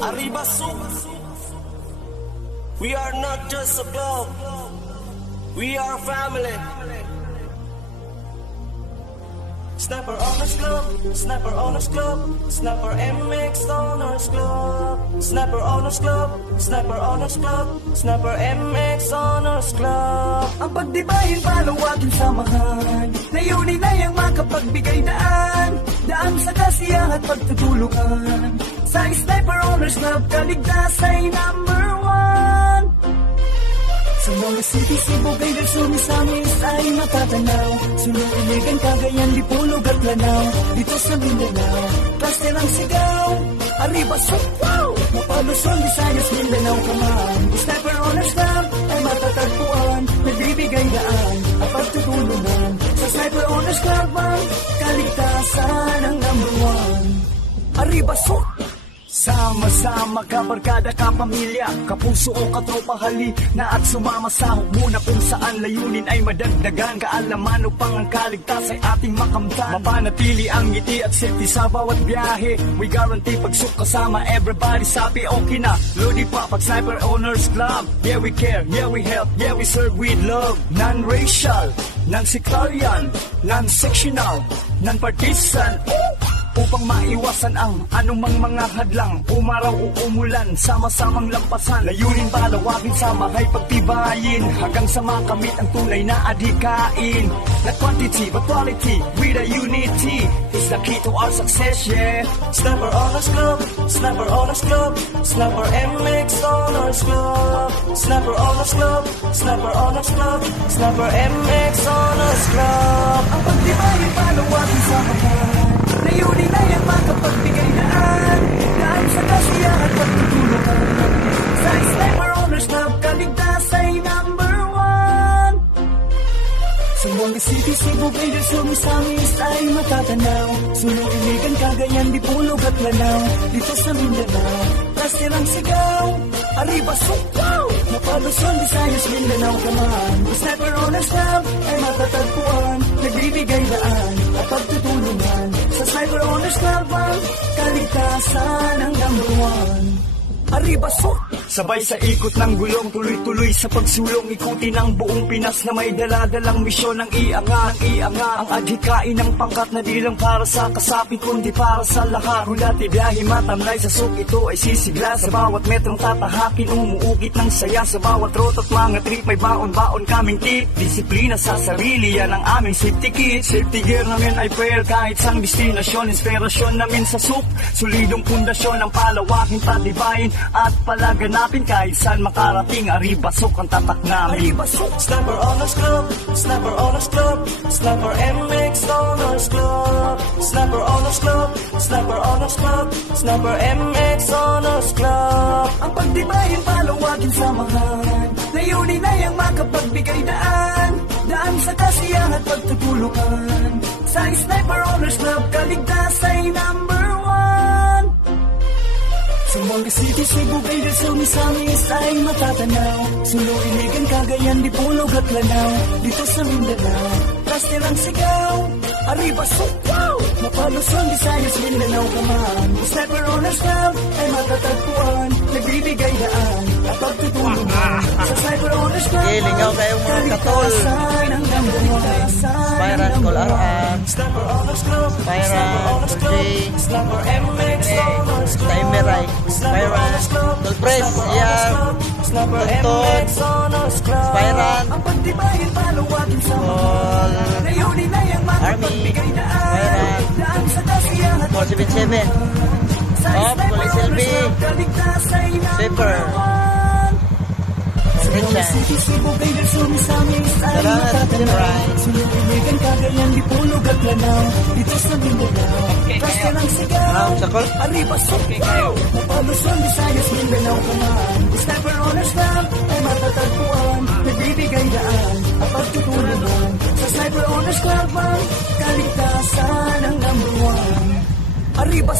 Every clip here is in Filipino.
Arriba Soup. We are not just a club. We are family. Sniper Owners Club, Sniper Owners Club, Sniper MX Owners Club, Sniper Owners Club, Sniper Owners Club, Sniper MX Owners Club. Ang pagdibahin, palawagin, samahan, layunin ay ang makapagbigay daan, daan sa kasiyahan at pagtutulungan. Sa Sniper Owners Club, kaligtas ay number one. Sa mga city, Cebu, Baydal, Sumisamis ay matatanaw. Sulong-iligan, Cagayan, Dipolog at Lanao. Dito sa Mindanao, cluster ang sigaw. Arriba, wow! Mapalusong, Visayas, Mindanao, Kaman. Sniper Owners Club ay matatagpuan. Nagbibigay daan at pagtutulungan. Sa Sniper Owners Club ang kaligtasan ang number one. Arriba, sama-sama, kabarkada, kapamilya, kapuso o katropa, hali na at sumama sa muna kung saan layunin ay madagdagan kaalaman upang ang kaligtas ay ating makamtan. Mapanatili ang ngiti at safety sa bawat biyahe. We guarantee pagsuk kasama everybody, sabi okay na. Lodi pa pag Sniper Owners Club. Yeah, we care, yeah, we help, yeah, we serve with love. Non-racial, non-sectarian, non-sectional, non-partisan, upang maiwasan ang anumang mga hadlang, umaraw o umulan, sama-samang lampasan. Layunin, palawagin, samahay, pagtibayin, hanggang sa makamit ang tunay na adhikain. Not quantity but quality with a unity is the key to our success, yeah. Sniper Owners Club, Sniper Owners Club, Sniper MX Owners Club, Sniper Owners Club, Sniper Owners Club, Sniper MX Owners Club. Ang pagdibahin, palawagin, samahan, layunin ay ang makapagbigay daan, daan sa kasiyahan at pagtutulungan. Sa Sniper Owners Club, kaligtas ay number one. Sa mga city, Cebu, Baydal, Sumisamis ay matatanaw. Sulong-iligan, Cagayan, Dipolog at Lanao. Dito sa Mindanao, cluster ang sigaw. Arriba, wow! Mapalusong, Visayas, Mindanao, Kaman. Sniper Owners Club ay matatagpuan. Nagbibigay daan at pagtutulungan. Sa Sniper Owners Club ang kaligtasan ang number one. Arriba, sabay sa ikot ng gulong, tuloy-tuloy sa pagsulong, ikutin ang buong Pinas na may dala-dalang misyon ng iangat, ang adhikain ng pangkat na di lang para sa kasapi kundi para sa lahat. Hulati biyahe matamlay sa suk, ito ay sisigla sa bawat metrong tatahakin, umuugit ng saya sa bawat road at mga trip. May baon-baon kaming tip, disiplina sa sarili, yan ang aming safety kit. Safety gear namin ay prayer kahit sang destinasyon, inspirasyon namin sa suk, solidong pundasyon ng palawaking patibayin at palaganapin kahit saan makarating. Arriba ang tatak namin. Sniper Owners Club, Sniper Owners Club, Sniper MX Owners Club, Sniper Owners Club, Sniper Owners Club, Sniper MX Owners Club. Ang pagdibahin, palawagin, samahan, layunin ay ang makapagbigay daan, daan sa kasiyahan at pagtutulungan. Sa Sniper Owners Club, kaligtas ay number one. Sa mga city, Cebu, Baydal, Sumisamis ay matatanaw. Sulong-iligan, Cagayan, Dipolog at Lanao. Dito sa Mindanao, cluster ang sigaw. Arriba, wow! Mapalusong, Visayas, Mindanao, Kaman. Sniper Owners Club ay matatagpuan. Nagbibigay daan at pagtutulungan. Sa Sniper Owners Club, lingaw kayong mga katol. ang number one. Byron Colaran, Sniper Owners Club, Sniper Owners Club, Sniper MX Owners Club, Timeray, Byron, Dolpres, yan, Sniper Tonton, MX Owners Club. Byron, Ang pagdibahin, palawagin, samahan, layunin ay ang makapagbigay daan, Byron, daan sa kasiyahan at 477, sa Op, Sniper Police Owners LB, Club, kaligtas ay Zipper, number one. Sa mga Richard. city, Cebu, Baydal, Sumisamis ay Salamat, matatanaw. Brian. Sulong-iligan, Cagayan, Dipolog at Lanao. Dito sa Mindanao, cluster ang sigaw. Sakol. Arriba, wow! Mapalusong, Visayas, Mindanao, Kaman. Sniper Owners Club ay matatagpuan. Nagbibigay daan at pagtutulungan. Sa Sniper Owners Club ang kaligtasan ang number one. Arriba,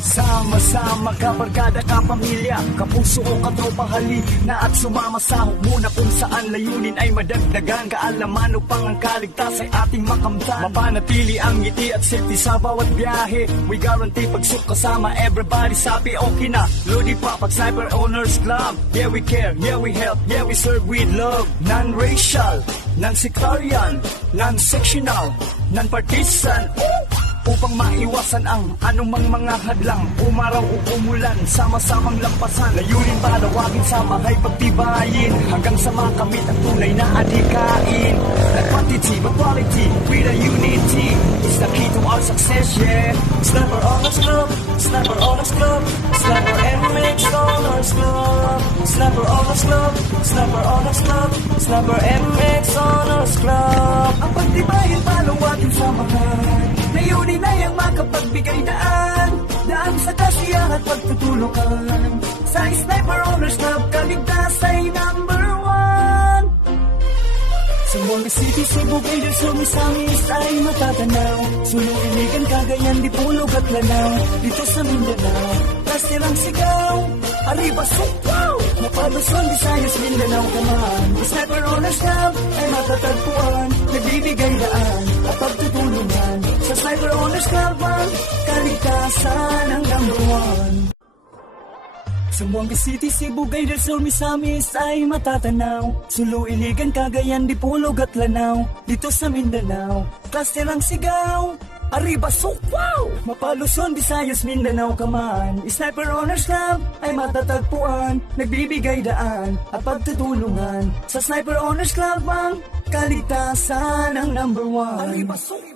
Sama-sama, kabarkada, kapamilya, kapuso o katropa, hali na at sumama sa muna kung saan layunin ay madagdagan. Kaalaman upang ang kaligtas ay ating makamtan. Mapanatili ang ngiti at safety sa bawat biyahe. We guarantee pagsuk kasama everybody. Sabi okay na, Lodi pa pag Sniper Owners Club. Yeah we care, yeah we help, yeah we serve with love. Non-racial, non-sectarian, non-sectional, non-partisan. Upang maiwasan ang anumang mga hadlang, umaraw o umulan, sama-samang lampasan. Layunin palawagin, samahay pagtibayin, hanggang sa makamit ang tunay na adhikain. Not quantity but quality with a unity is the key to our success, yeah. Sniper Owners Club, Sniper Owners Club, Sniper MX Owners Club, Sniper Owners Club, Sniper Owners Club, Sniper MX Owners Club. Ang pagtibayin, palawagin, samahan, layunin ay ang makapagbigay daan, daan sa kasiyahan at pagtutulungan. Sa Sniper Owners Club, kaligtas ay number one. Sa Buanga City, Cebu, Gaydel, Sumisamis ay matatanaw. Sulong-iligan, Cagayan, Dipolog at Lanao. Dito sa Mindanao, kastirang sigaw, arriba, supaw, Mapaluson, Visayas, Mindanao, kaman. Sa Sniper Owners Club ay matatagpuan, nagbibigay daan at pagtutulungan. Sa Sniper Owners Club ang kaligtasan ang number one. Sa Buanga City, Cebu, Gaydel, Misamis ay matatanaw. Sulu, Iligan, Cagayan, Dipolog at Lanao. Dito sa Mindanao, cluster ang sigaw, arriba, supaw, Mapaluson, Visayas, Mindanao, kaman. Sniper Owners Club ay matatagpuan, nagbibigay daan at pagtutulungan. Sa Sniper Owners Club ang kaligtasan ang number one. Arriba, supaw.